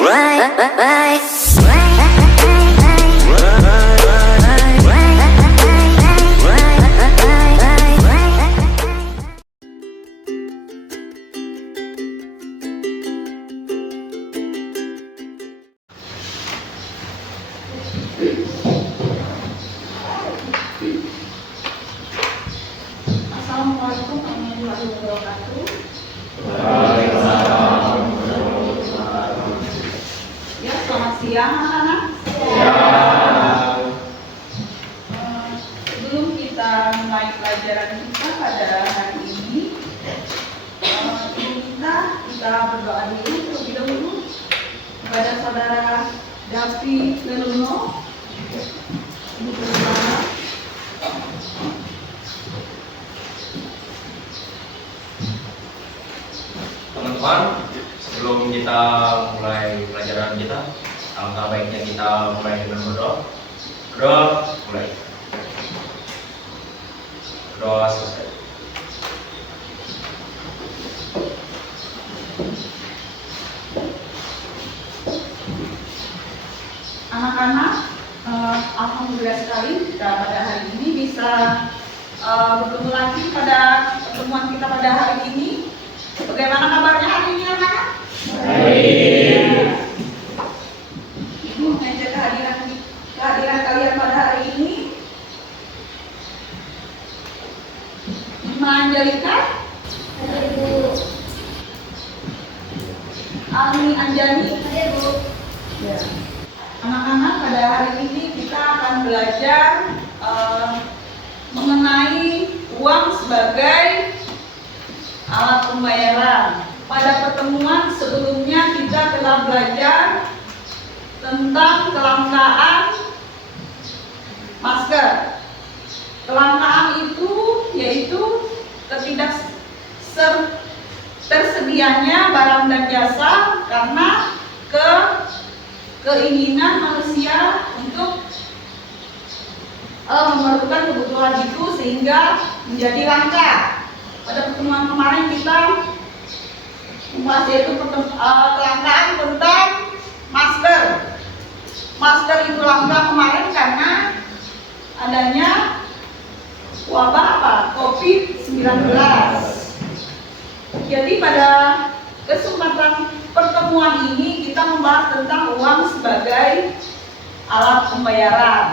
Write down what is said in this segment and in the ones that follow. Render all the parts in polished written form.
Assalamualaikum warahmatullahi wabarakatuh. Ya, selamat siang anak-anak. Sebelum kita mulai pelajaran kita pada hari ini, kita berdoa dulu terlebih dahulu kepada saudara Davi Leluno. Ibu berdoa. Teman-teman, sebelum kita mulai pelajaran kita, alangkah baiknya kita mulai dengan berdoa. Berdoa, mulai. Berdoa selesai. Anak-anak, alhamdulillah sekali kita pada hari ini bisa bertemu lagi pada pertemuan kita pada hari ini. Bagaimana kabarnya hari ini anak-anak? Baik. Ibu mengajar kehadiran kalian pada hari ini. Angelika, Ibu. Almi Anjani, Ibu. ya. Anak-anak, pada hari ini kita akan belajar mengenai uang sebagai alat pembayaran. Pada pertemuan sebelumnya kita telah belajar tentang kelangkaan masker. Kelangkaan itu yaitu tersedianya barang dan jasa karena keinginan manusia untuk memerlukan kebutuhan itu sehingga menjadi langka. Pada pertemuan kemarin kita membahas yaitu kelangkaan tentang masker. Masker itu langka kemarin karena adanya wabah COVID-19. Jadi pada kesempatan pertemuan ini kita membahas tentang uang sebagai alat pembayaran.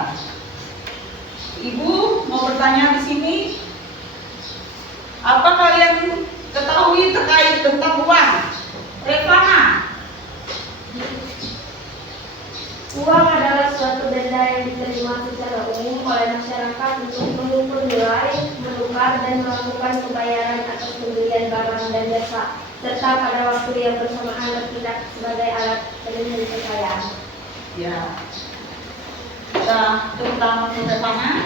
Ibu mau bertanya di sini, apa kalian ketahui terkait tentang uang? Revana. Uang adalah suatu benda yang diterima secara umum oleh masyarakat untuk mengukur nilai, menukar, dan melakukan pembayaran atas pembelian barang dan jasa, serta pada waktu yang bersamaan bertindak sebagai alat penyelesaian kekayaan. Ya. Kita terutama Revana.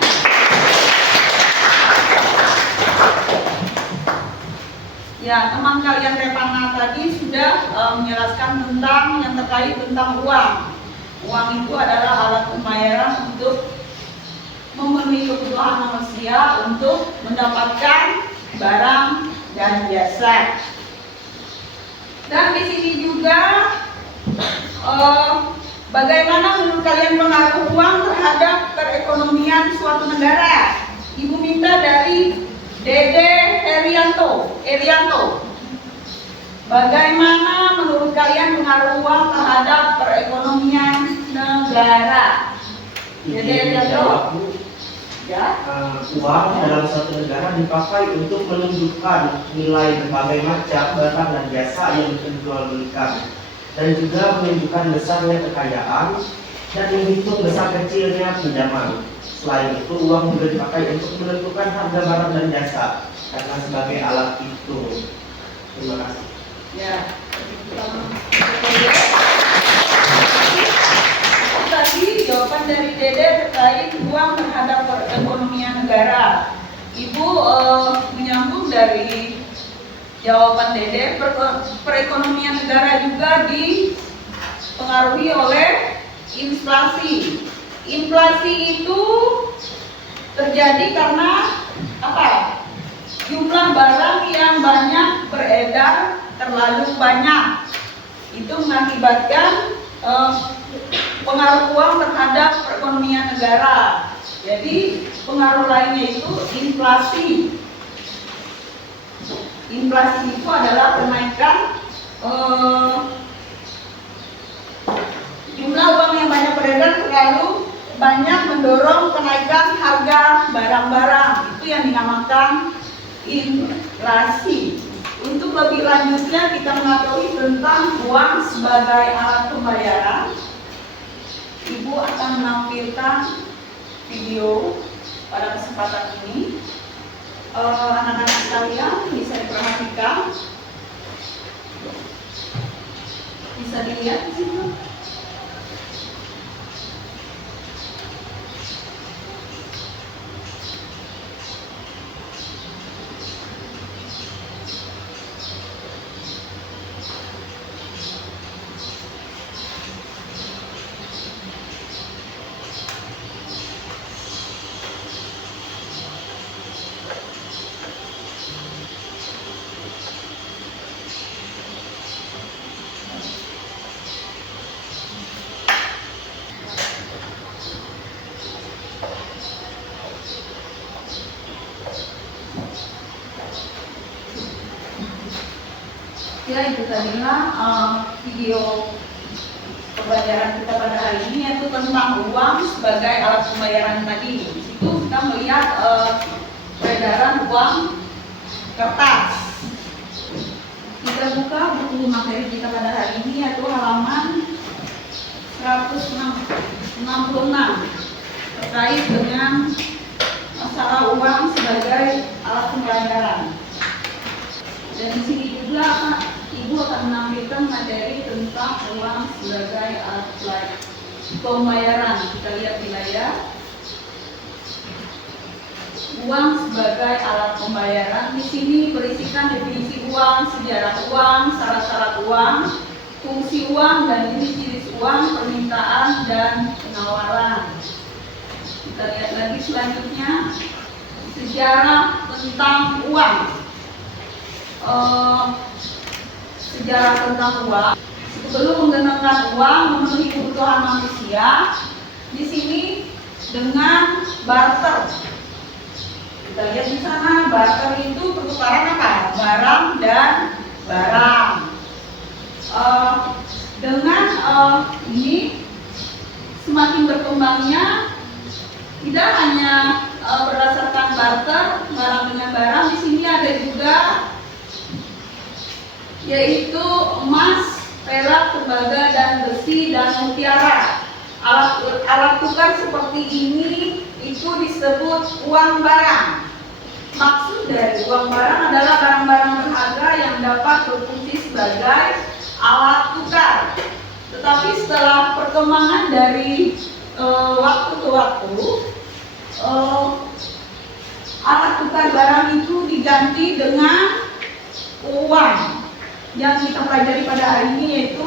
Ya, teman kalian Revana tadi sudah menjelaskan tentang yang terkait tentang uang. Uang itu adalah alat pembayaran untuk memenuhi kebutuhan manusia untuk mendapatkan barang dan jasa. Dan di sini juga bagaimana menurut kalian pengaruh uang terhadap perekonomian suatu negara? Ibu minta dari Dede Erianto. Bagaimana menurut kalian pengaruh uang terhadap perekonomian negara? Dede Erianto. Ya. Uang dalam suatu negara dipakai untuk menunjukkan nilai berbagai macam barang dan jasa yang diperjualbelikan, dan juga menunjukkan besarnya kekayaan dan menghitung besar kecilnya pinjaman. Selain itu, uang juga dipakai untuk menentukan harga barang dan jasa karena sebagai alat hitung. Terima kasih. Ya. Tadi jawaban dari Dede terkait uang terhadap perekonomian negara. Ibu menyambung dari jawaban Dede, perekonomian negara juga dipengaruhi oleh inflasi. Inflasi itu terjadi karena apa? Jumlah barang yang banyak beredar terlalu banyak. itu mengakibatkan pengaruh uang terhadap perekonomian negara. Jadi pengaruh lainnya itu inflasi. Inflasi itu adalah kenaikan jumlah uang yang banyak beredar terlalu banyak mendorong kenaikan harga barang-barang. Itu yang dinamakan inflasi. Untuk lebih lanjutnya kita mengetahui tentang uang sebagai alat pembayaran, Ibu akan menampilkan video pada kesempatan ini. Anak-anak sekalian bisa diperhatikan, bisa dilihat di situ. Ya, itu tadilah video pembelajaran kita pada hari ini, yaitu tentang uang sebagai alat pembayaran tadi. Di situ kita melihat peredaran uang kertas. Kita buka buku materi kita pada hari ini, yaitu halaman 166 terkait dengan masalah uang sebagai alat pembayaran. Dan di sini juga Ibu akan menampilkan materi tentang uang sebagai alat pembayaran. Kita lihat di layar. Uang sebagai alat pembayaran. Di sini berisikan definisi uang, sejarah uang, syarat-syarat uang, fungsi uang dan jenis-jenis uang, permintaan dan penawaran. Kita lihat lagi selanjutnya, sejarah tentang uang. Sejarah tentang uang. Sebelum menggunakan uang memenuhi kebutuhan manusia, di sini dengan barter. Kita lihat di sana, barter itu pertukaran apa? Barang dan barang. Dengan ini semakin berkembangnya, tidak hanya berdasarkan barter barang dengan barang, di sini ada juga yaitu emas, perak, tembaga, dan besi dan mutiara. Alat tukar seperti ini itu disebut uang barang. Maksud dari uang barang adalah barang-barang berharga yang dapat berfungsi sebagai alat tukar. Tetapi setelah perkembangan dari waktu ke waktu, alat tukar barang itu diganti dengan uang. Yang kita pelajari pada hari ini yaitu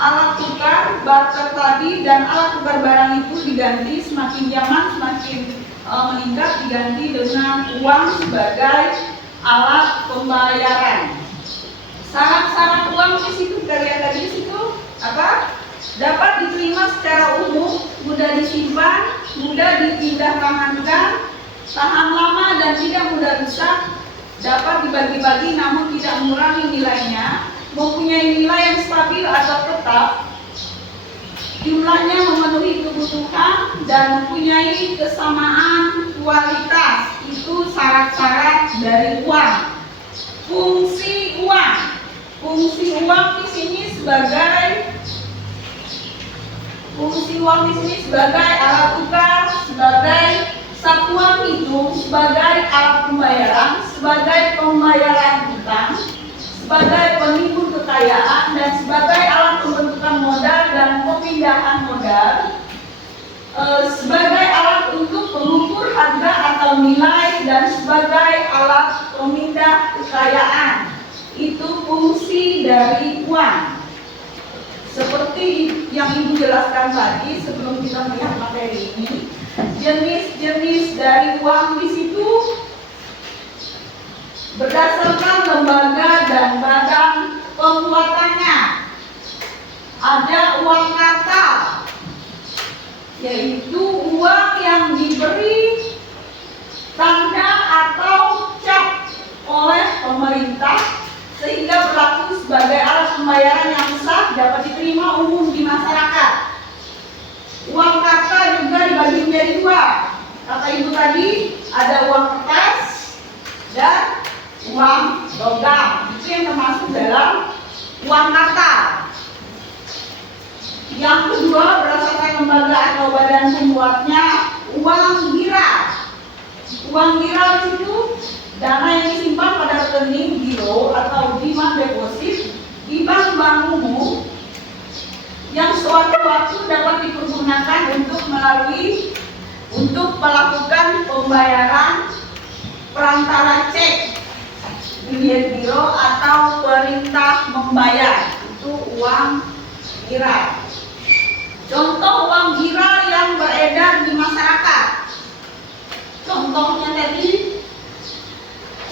alat tukar, barter tadi, dan alat tukar barang itu diganti semakin zaman semakin meningkat, diganti dengan uang sebagai alat pembayaran. Syarat-syarat uang di situ kita lihat tadi di situ apa? Dapat diterima secara umum, mudah disimpan, mudah dipindahtangankan, tahan lama dan tidak mudah rusak, dapat dibagi-bagi namun tidak mengurangi nilainya, mempunyai nilai yang stabil atau tetap, jumlahnya memenuhi kebutuhan, dan mempunyai kesamaan kualitas. Itu syarat-syarat dari uang. Fungsi uang. Fungsi uang di sini sebagai alat tukar, sebagai satuan hitung, sebagai alat pembayaran, sebagai pembayaran hutang, sebagai penimbun kekayaan, dan sebagai alat pembentukan modal dan pemindahan modal, sebagai alat untuk pengukur harga atau nilai, dan sebagai alat pemindah kekayaan. Itu fungsi dari uang. Seperti yang Ibu jelaskan tadi sebelum kita melihat materi ini, jenis-jenis dari uang di situ berdasarkan lembaga dan badan pembuatannya. ada uang kata, yaitu uang yang diberi tanda atau cap oleh pemerintah sehingga berlaku sebagai alat pembayaran yang sah dapat diterima umum di masyarakat. Uang kata juga dibagi menjadi dua. Kata ibu tadi ada uang kertas dan uang logam. Itu yang termasuk dalam uang kata. Yang kedua berdasarkan lembaga atau badan pembuatnya uang gira. Uang gira itu dana yang disimpan pada rekening giro atau demand deposit di bank-bank umum yang sewaktu-waktu dapat dipergunakan untuk melakukan pembayaran perantara cek, bilet giro atau perintah membayar. Itu uang gira. Contoh uang gira yang beredar di masyarakat. Contohnya tadi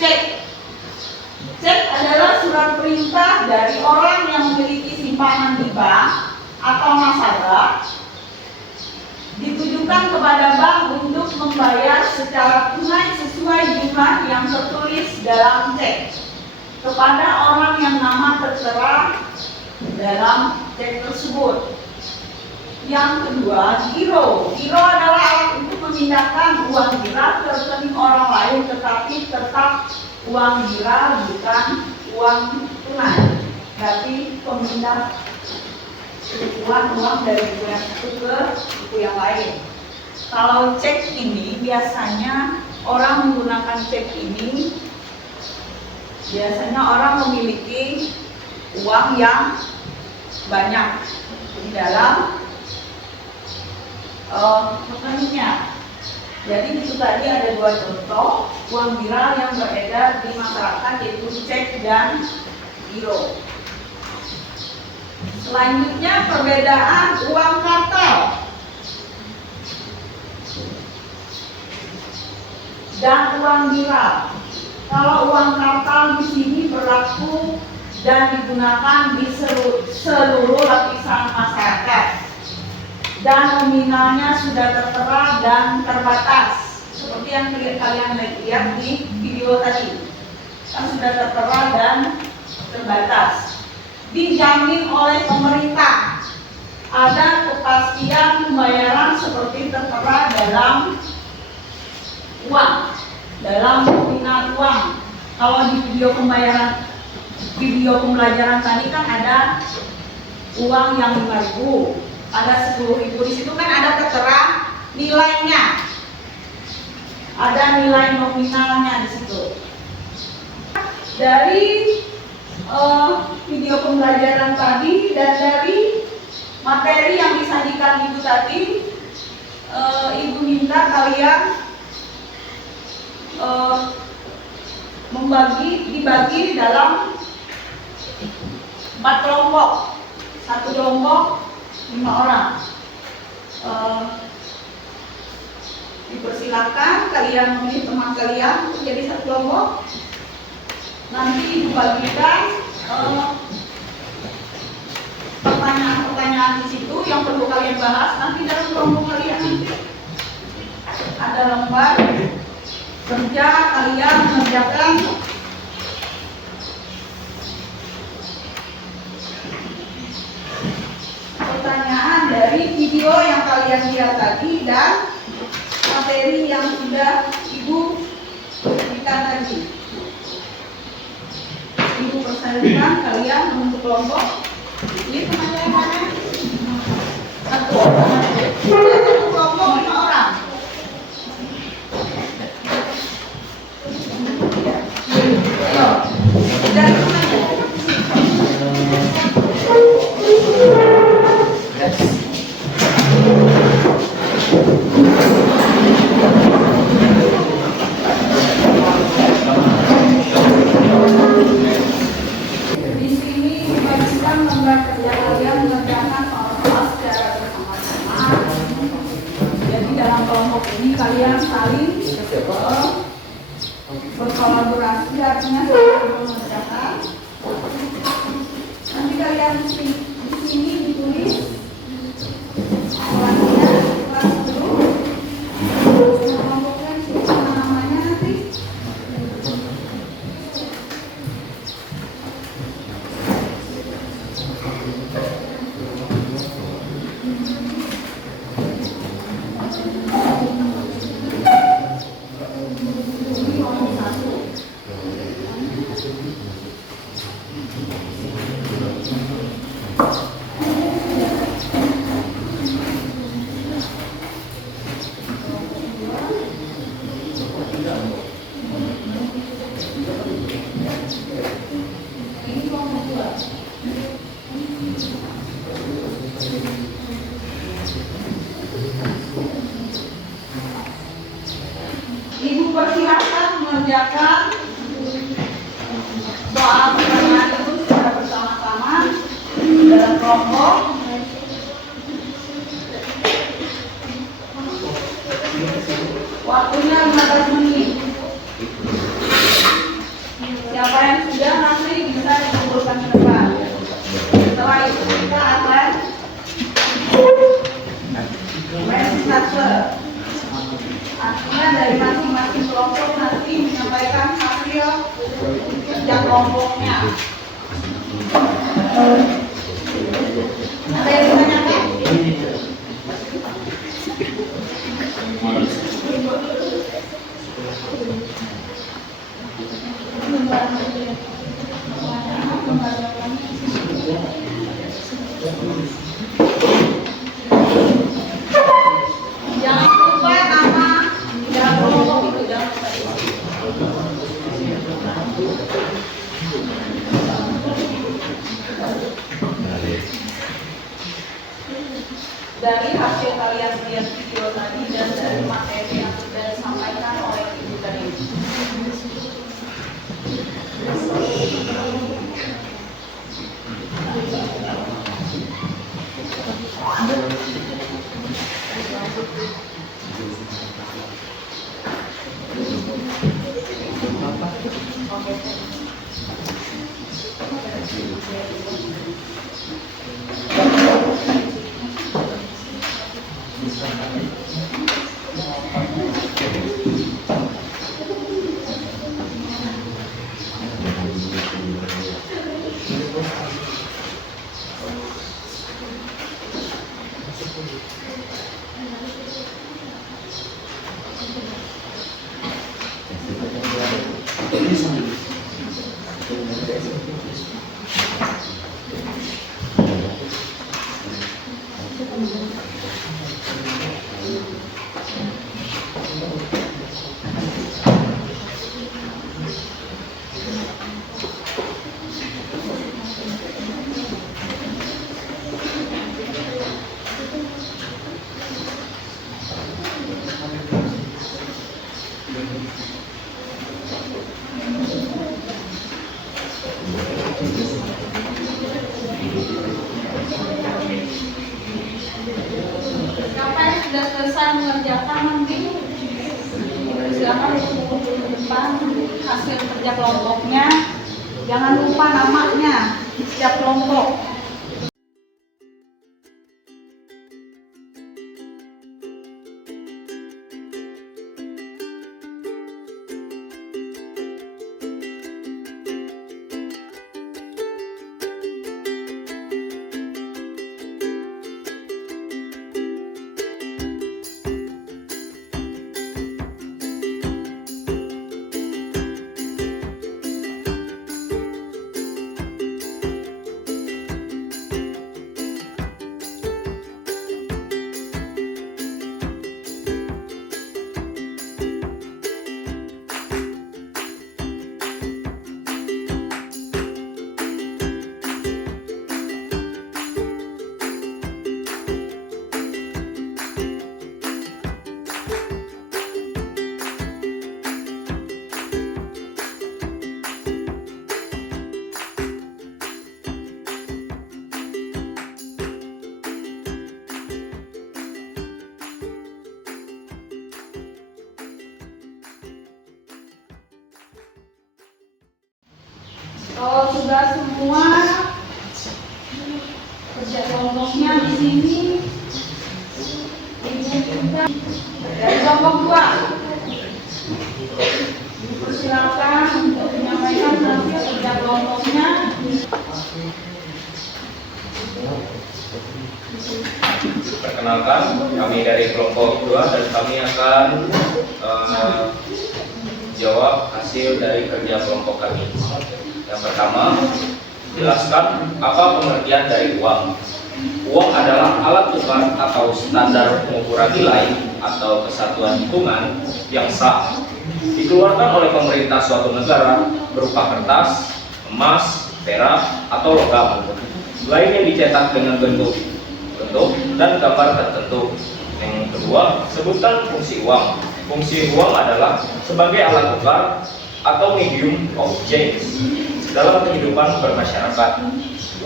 cek. Cek adalah surat perintah dari orang yang memiliki simpanan di bank atau nasabah ditujukan kepada bank untuk membayar secara tunai sesuai jumlah yang tertulis dalam cek kepada orang yang nama tertera dalam cek tersebut. Yang kedua, giro. Giro adalah alat untuk memindahkan uang gira ke rekening orang lain, tetapi tetap uang gira bukan uang tunai, tapi pemindah uang dari buku yang satu ke buku yang lain. Kalau cek ini biasanya orang menggunakan cek ini biasanya orang memiliki uang yang banyak di dalam rekeningnya. Jadi itu tadi ada dua contoh uang gira yang beredar di masyarakat, yaitu cek dan giro. Selanjutnya perbedaan uang kartal dan uang gira. Kalau uang kartal di sini berlaku dan digunakan di seluruh lapisan masyarakat dan nominalnya sudah tertera dan terbatas, seperti yang kalian lihat di video tadi, kan sudah tertera dan terbatas. Dijamin oleh pemerintah, ada kepastian pembayaran seperti tertera dalam uang, dalam nominal uang. Kalau di video pembelajaran tadi kan ada uang yang 5.000, ada 10.000, di situ kan ada tertera nilainya, ada nilai nominalnya di situ. Dari video pembelajaran tadi dan dari materi yang disajikan ibu tadi, ibu minta kalian dibagi dalam 4 kelompok, satu kelompok 5 orang. Dipersilakan kalian memilih teman kalian untuk jadi satu kelompok. Nanti ibu bagikan pertanyaan-pertanyaan di situ yang perlu kalian bahas nanti dalam kelompok kalian. Ada lembar kerja kalian mengerjakan pertanyaan dari video yang kalian lihat tadi dan materi yang sudah ibu berikan tadi. Ibu persilahkan kalian membentuk kelompok. Ini temannya yang mana? Satu kelompok 5 orang. Ayo, dari temannya. Di sini dibagikan lembar kerja kalian mengerjakan soal-soal secara bersama-sama. Jadi dalam kelompok ini kalian saling berkolaborasi, artinya saling mengerjakan. Nanti kalian di sini ditulis Ibu persilahkan mengerjakan soal pertanyaan itu secara bersama-sama dalam kelompok. Waktunya 15 menit. Siapa yang sudah nanti bisa dikumpulkan ke depan. Setelah itu kita akan presentase. Artinya dari masing-masing kelompok nanti menyampaikan hasil kerja kelompoknya. Ada yang ditanyakan? Jangan lupa nama dalam kelompok itu, jangan lupa. Dari hasil kalian lihat video tadi dan dari materi yang sudah disampaikan oleh Ibu tadi. Siapa yang sudah selesai mengerjakan nanti silakan kumpul ke depan hasil kerja kelompoknya. Jangan lupa namanya setiap kelompok. Kalau sudah semua kerja kelompoknya di sini, Ibu minta dari kelompok 2 dipersilakan untuk menyampaikan hasil kerja kelompoknya. Perkenalkan, kami dari kelompok 2 dan kami akan jawab hasil dari kerja kelompok kami. Yang pertama, jelaskan apa pengertian dari uang. Uang adalah alat tukar atau standar pengukuran nilai atau kesatuan hitungan yang sah, dikeluarkan oleh pemerintah suatu negara berupa kertas, emas, perak, atau logam lain yang dicetak dengan bentuk bentuk dan gambar tertentu. Yang kedua, sebutkan fungsi uang. Fungsi uang adalah sebagai alat tukar atau medium of change dalam kehidupan bermasyarakat.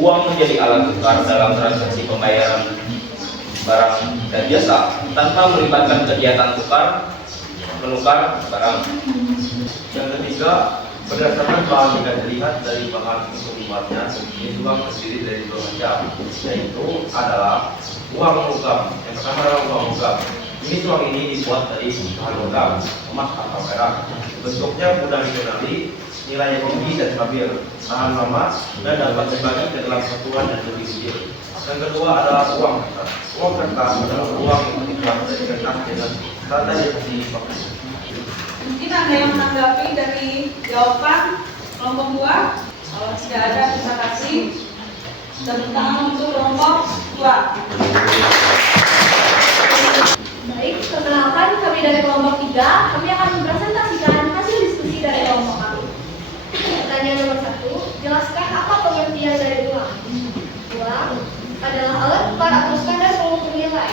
Uang menjadi alat tukar dalam transaksi pembayaran barang dan jasa tanpa melibatkan kegiatan tukar menukar barang. Yang ketiga, berdasarkan bahan yang dilihat dari bahan untuk membuatnya, ini uang terdiri dari dua macam, yaitu adalah uang logam. Yang pertama adalah uang logam. Jenis uang ini dibuat dari bahan logam, emas atau perak. Bentuknya mudah dikenali, nilainya tinggi dan stabil, tahan lama, dan dapat dibagi ke dalam satuan dan lebih kecil. Yang kedua adalah uang kertas. Uang kertas adalah uang yang dibuat dari kertas dengan tanda yang dipakai. Mungkin ada yang menanggapi dari jawaban kelompok 2? Kalau tidak ada, kita kasih tepuk tangan untuk kelompok 2. Baik, perkenalkan kami dari kelompok 3. Kami akan mempresentasikan hasil diskusi dari kelompok kami. Pertanyaan nomor 1, jelaskan apa pengertian dari uang. Uang adalah alat tukar atau standar pengukur nilai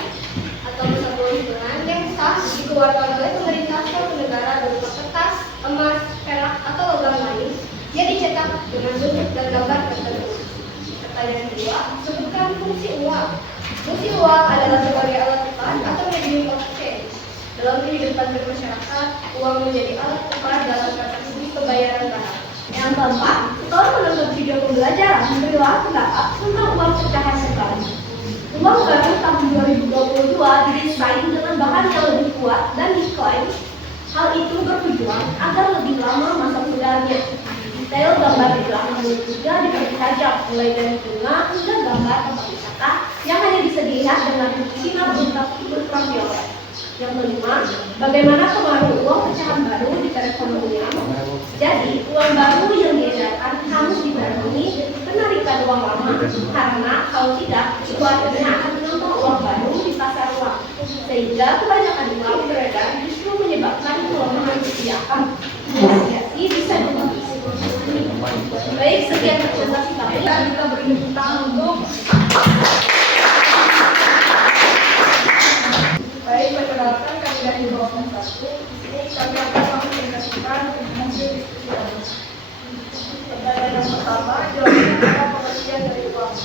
atau satu hitungan yang sah dikeluarkan oleh pemerintah suatu negara berupa kertas, emas, perak, atau logam lain yang dicetak dengan bentuk dan gambar tertentu. Pertanyaan kedua, sebutkan fungsi uang. Fungsi uang adalah sebagai alat tukar atau medium of change. Dalam kehidupan bermasyarakat, uang menjadi alat tukar dalam transaksi pembayaran barang. Yang keempat, setelah menonton video pembelajaran, berilah pendapat tentang uang pecahan sekali. Uang baru tahun 2022 didesain dengan bahan yang lebih kuat dan diklaim hal itu bertujuan agar lebih lama masa peredarannya. Detail gambar di belakang juga dipertajam mulai dari bunga hingga gambar tempat wisata yang hanya bisa dilihat dengan sinar ultraviolet. Yang kelima, bagaimana pengaruh uang pecahan baru di perekonomian? Jadi, uang baru yang diedarkan harus dibarengi penarikan uang lama, karena kalau tidak, keluarganya akan menambah uang baru di pasar uang, sehingga kebanyakan uang beredar justru menyebabkan pelemahan rupiah. Negosiasi bisa dilakukan. Baik, sekian presentasi kami. Kita beri tepuk tangan untuk Baik, perkenalkan kami dari kelompok 1. Di sini kami akan mempresentasikan hasil diskusi kami. Pertanyaan yang pertama, jelaskan apa pengertian dari uang.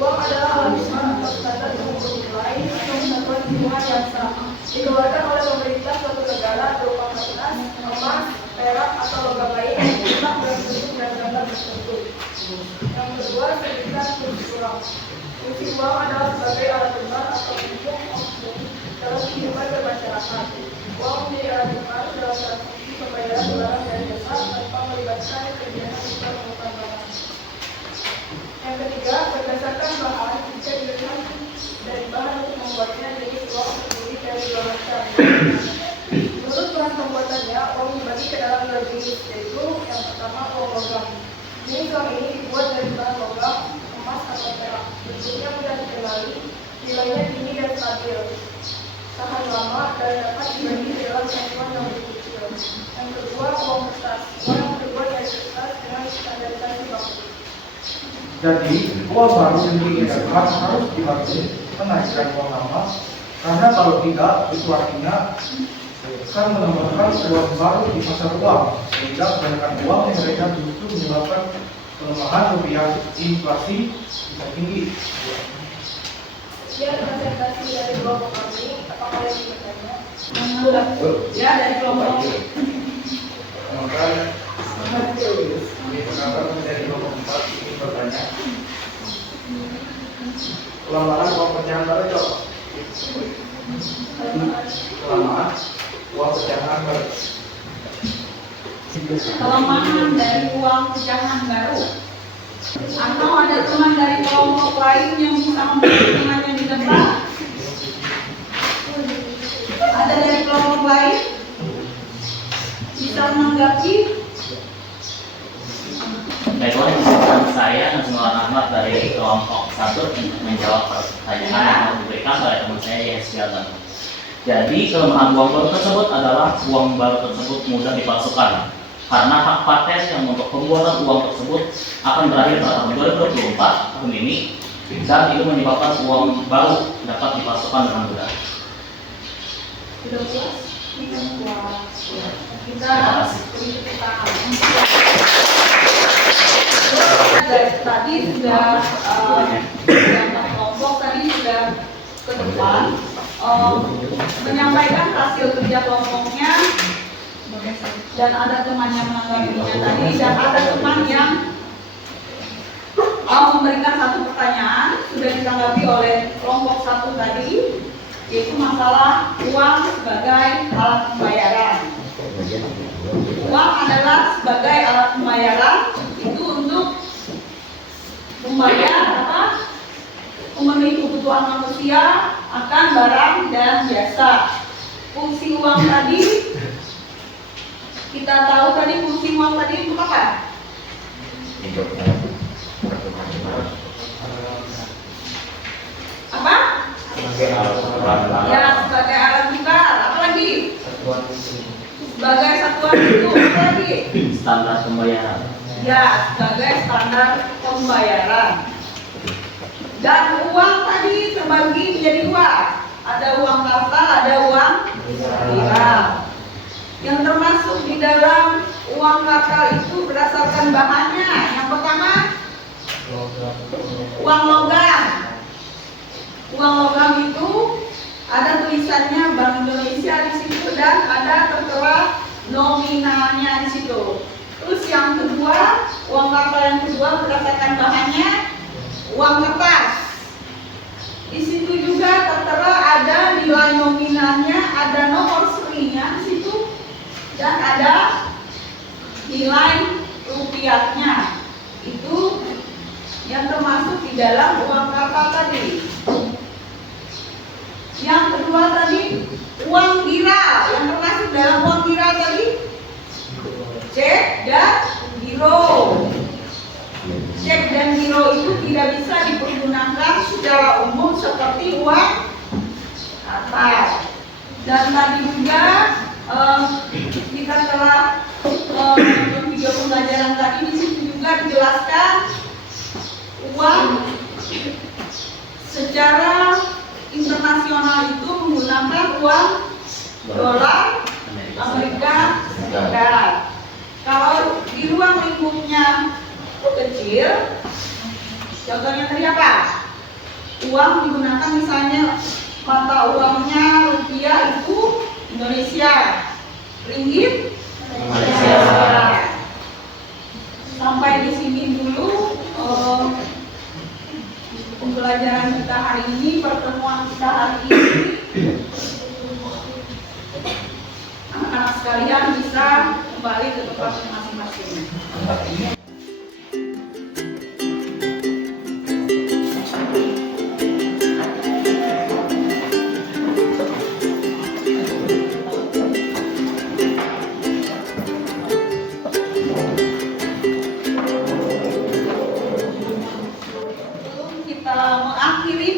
Uang adalah alat tukar atau standar pengukur nilai atau satuan hitungan yang sah dikeluarkan oleh pemerintah suatu negara berupa kertas, emas, perak, atau logam lain yang dicetak dengan bentuk dan gambar tertentu. Yang kedua, sebutkan fungsi uang. Fungsi uang adalah sebagai alat tukar atau bentuk dalam kehidupan bermasyarakat. Uang menjadi alat tukar dalam transaksi pembayaran barang dan jasa tanpa melibatkan kegiatan tukar menukar barang. Yang ketiga, berdasarkan bahan bisa dilihat dari bahan untuk membuatnya jenis uang terdiri dari dua macam. Menurut bahan pembuatannya, uang dibagi ke dalam dua jenis, yaitu yang pertama uang logam. Jenis uang ini dibuat dari bahan logam, emas atau perak. Bentuknya mudah dikenali, nilainya tinggi dan stabil, tahan lama, dan dapat dibagi ke dalam satuan yang lebih kecil. Yang kedua, uang kertas. Uang yang terbuat dari kertas dengan standarisasi baku. Jadi, uang baru yang diedarkan harus dipakai menaikkan uang lama, karena kalau tidak, itu artinya akan menambahkan uang baru di pasar uang, sehingga kebanyakan uang yang beredar justru menyebabkan pelemahan rupiah, inflasi bisa tinggi. Sekian presentasi dari kelompok kami. Apakah yang bertanya? ya dari kelompok Kenapa menjadi kelompok 4 ini bertanya? Kelamaan uang pecahan baru coba. Kelamaan uang pecahan baru. kelemahan dari uang pecahan baru. Atau ada teman dari kelompok lain yang bisa memperhatikannya di depan? Ada dari kelompok lain? Bisa menanggapi? Baiklah, izinkan saya Nazmul Ahmad dari kelompok 1 menjawab pertanyaan yang diberikan oleh teman saya Yesya. Jadi kelemahan uang baru tersebut adalah uang baru tersebut mudah dipalsukan karena hak paten yang untuk pembuatan uang tersebut akan berakhir pada tahun 2024 tahun ini, dan itu menyebabkan uang baru dapat dipasokkan dengan mudah. Sudah puas? Sudah puas. Kita Terima kasih. beri tepuk tangan. Tadi sudah yang kelompok tadi sudah ke depan menyampaikan hasil kerja kelompoknya, dan ada teman yang menanggapinya tadi, dan ada teman yang memberikan satu pertanyaan sudah ditanggapi oleh kelompok satu tadi, yaitu masalah uang sebagai alat pembayaran. Uang adalah sebagai alat pembayaran itu untuk membayar apa? Memenuhi kebutuhan manusia akan barang dan jasa. Fungsi uang tadi kita tahu tadi, fungsi uang tadi untuk apa? Apa? Ya, sebagai alat tukar. Apa lagi? Sebagai satuan hitung. Apa lagi? Standar pembayaran. Ya, sebagai standar pembayaran. Dan uang tadi terbagi menjadi dua. Ada uang kartal, ada uang viral. Yang termasuk di dalam uang kartal itu berdasarkan bahannya. Yang pertama, uang logam. Uang logam itu ada tulisannya Bank Indonesia di situ dan ada tertera nominalnya di situ. Terus yang kedua, uang kartal yang kedua berdasarkan bahannya uang kertas. Di situ juga tertera ada nilai nominalnya, ada nomor serinya di situ, dan ada nilai rupiahnya. Itu yang termasuk di dalam uang kartal tadi. Yang kedua tadi uang viral. Yang termasuk dalam uang viral tadi cek dan giro. Cek dan giro itu tidak bisa dipergunakan secara umum seperti uang kartal. Dan tadi juga kita telah video pembelajaran tadi di situ juga dijelaskan uang secara internasional itu menggunakan uang dolar Amerika Serikat. Kalau di ruang lingkupnya kecil, contohnya tadi apa? Uang digunakan misalnya mata uangnya rupiah itu Indonesia, ringgit Malaysia. Sampai di sini dulu pembelajaran kita hari ini, pertemuan kita hari ini. Anak-anak sekalian bisa kembali ke tempat masing-masing.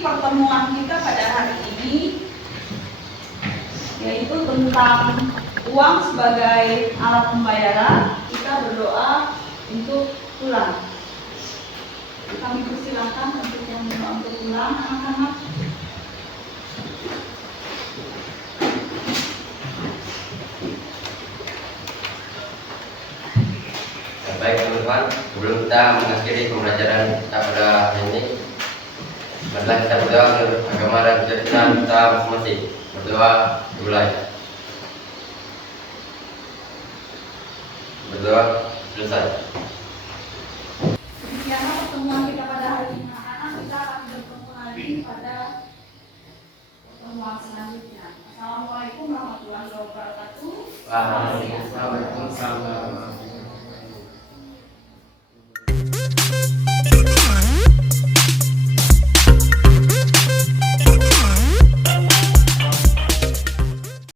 Pertemuan kita pada hari ini yaitu tentang uang sebagai alat pembayaran. Kita berdoa untuk pulang. Kami persilahkan untuk yang berdoa untuk pulang, anak-anak. Baik teman-teman, sebelum kita mengakhiri pembelajaran kita pada hari ini, marilah kita berdoa menurut agama dan keyakinan kita masing-masing. Berdoa dimulai. Berdoa selesai. Demikianlah pertemuan kita pada hari ini, anak-anak. Kita akan bertemu lagi pada pertemuan selanjutnya. Assalamualaikum warahmatullahi wabarakatuh. Waalaikumsalam.